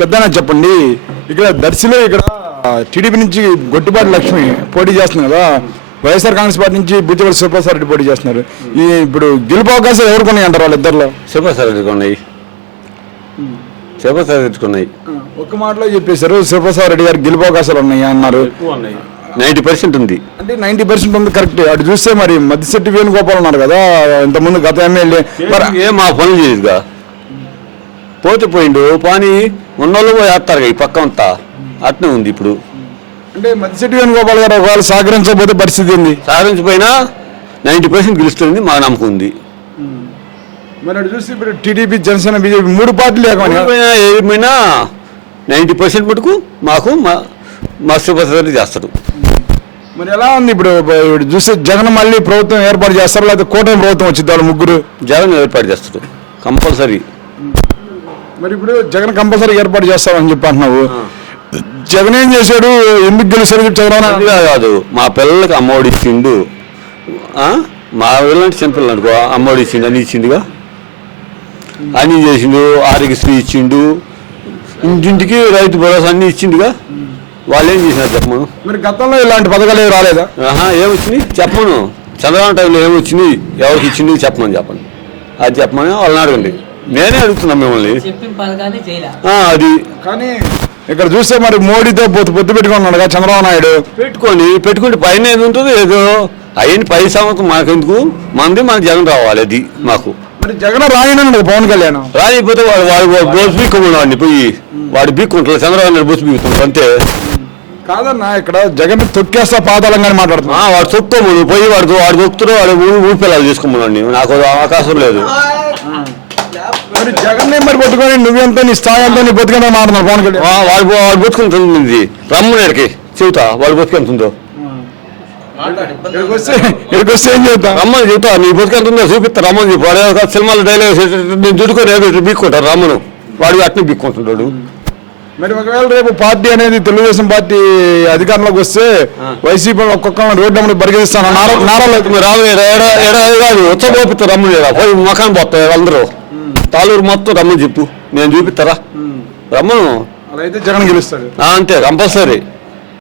పెద్దనా చెప్పండి. ఇక్కడ దర్శిలో ఇక్కడ టీడీపీ నుంచి గొట్టిపాటి లక్ష్మి పోటీ చేస్తుంది కదా. వైఎస్ఆర్ కాంగ్రెస్ పార్టీ నుంచి బుజ్జపల్లి సుప్రసాద్ రెడ్డి పోటీ చేస్తున్నారు. ఈ ఇప్పుడు గెలుపు అవకాశాలు ఎవరు ఉన్నాయి అంటారు వాళ్ళిద్దరిలో? శివప్రసాద్ ఎత్తుకున్నాయి శివప్రసాద్ ఎత్తుకున్నాయి ఒక్క మాటలో చెప్పేశారు సుప్రసాద్ రెడ్డి గారు గెలుపు అవకాశాలు ఉన్నాయి అన్నారు. నైంటీ పర్సెంట్ ఉంది. అంటే నైన్టీ పర్సెంట్ ఉంది కరెక్ట్. అటు చూస్తే మరి మద్దిశెట్టి వేణుగోపాల్ ఉన్నారు కదా ఇంతకుముందు గత ఎమ్మెల్యే. మరి ఏ మా పనులు చేయదుగా పోతే పోయిండు పాని ఉన్నోళ్ళు పోయి వేస్తారు ఈ పక్క అంతా. అట్నే ఉంది ఇప్పుడు. అంటే మద్దిశెట్టి వేణుగోపాల్ గారు ఒకవేళ సహకరించకపోతే పరిస్థితి ఏంది? సాధించిపోయినా నైంటీ పర్సెంట్ గెలుస్తుంది మా నమ్మకం ఉంది. మరి అటు చూస్తే ఇప్పుడు టీడీపీ జనసేన బీజేపీ మూడు పార్టీలు ఏమైనా ఏమైనా నైంటీ పర్సెంట్ మటుకు మాకు మా మా చేస్తాడు. మరి ఎలా ఉంది ఇప్పుడు? ఇప్పుడు చూస్తే జగన్ మళ్ళీ ప్రభుత్వం ఏర్పాటు చేస్తారు? లేకపోతే కూటమి ప్రభుత్వం వచ్చింది వాళ్ళు ముగ్గురు? జగన్ ఏర్పాటు చేస్తాడు. కంపల్సరీ. మరి ఇప్పుడు జగన్ కంపల్సరీ ఏర్పాటు చేస్తామని చెప్పి అంటున్నావు. జగన్ ఏం చేశాడు? ఎందుకు గెలిచాడు చెప్పి చంద్రబాబు కాదు మా పిల్లలకి అమ్మఒడి ఇచ్చిండు? మా పిల్లలంటే చిన్నపిల్లలు అనుకో. అమ్మఒడి ఇచ్చిండు అని ఇచ్చిండుగా? అన్నీ చేసిండు ఆరోగ్యశ్రీ ఇచ్చిండు. ఇంటింటికి రైతు భరోసా అన్నీ ఇచ్చిండుగా? వాళ్ళు ఏం చేసినారు చెప్పమను? మరి గతంలో ఇలాంటి పథకాలు ఏవి రాలేదా? ఆహా ఏమొచ్చింది చెప్పమను. చంద్రబాబు టైంలో ఏమొచ్చింది ఎవరికి ఇచ్చింది చెప్పమని చెప్పండి. అది చెప్పమని వాళ్ళని అడగండి. నేనే అడుగుతున్నా మిమ్మల్ని. అది. కానీ ఇక్కడ చూస్తే మరి మోడీతో పొత్తు పొత్తు పెట్టుకున్నాడు కదా చంద్రబాబు నాయుడు. పెట్టుకోండి. పెట్టుకుంటే పైన ఏది ఉంటుంది ఏదో. అయ్యింది పై సంవత్సరం మాకెందుకు? మంది మన జగన్ రావాలి అది మాకు. మరి జగన్ రాయనన్నాడు పవన్ కళ్యాణ్. రానిపోతే వాడు వాడు వాడు బోసు బీక్కున్నాడు పోయి. వాడు బీక్కుంటాడు చంద్రబాబు నాయుడు బోసు బీక్కుతున్నాడు అంతే. కాదన్నా ఇక్కడ జగన్ తొక్కేస్తా పాతాళంగానే మాట్లాడుతున్నా ఆ, వాడు తొక్కోమను. పోయి వాడు వాడు తొక్కుతాడు వాడు ఊపిల్లాలు చేసుకోమన్నాడు నాకు అవకాశం లేదు. మరి జగన్ మరి పట్టుకొని నువ్వెంత నీ స్థాయి ఎంత నీ బతుకంత మాట్లాడుతున్నావు పవన్ కళ్యాణ్ ఆ, వాడు వాడు బతుకుంటుంది రమ్మనేడికి చెబుతా వాడు బతుకెంతుందో ఇక్కడికి వస్తే ఇక్కడికి వస్తే ఏం చేద్దాం రమ్మని చెబుతా నీ బతుకెంతుందో చూపిస్తా రమ్మని చెప్పు వాడు ఏదో సినిమాలో డైలాగ్ నేను చుట్టుకొని బీక్కుంటారు రమ్మను వాడు అట్నే బీక్కుంటున్నాడు మరి ఒకవేళ రేపు పార్టీ అనేది తెలుగుదేశం పార్టీ అధికారంలోకి వస్తే వైసీపీ ఒక్కొక్క రోడ్డు అమ్మడి పరిగెత్తిస్తాను నారా నారాలో మీరు రాదు ఏడా ఏడా- ఏడా కాదు రమ్మని ఈడ. పోయి మకాన్ పోతాయి అందరూ తాలూరు మొత్తం రమ్మని చెప్పు. నేను చూపిస్తారా రమ్మను. అలా అయితే జగన్ గెలుస్తాడు. అంతే కంపల్సరీ.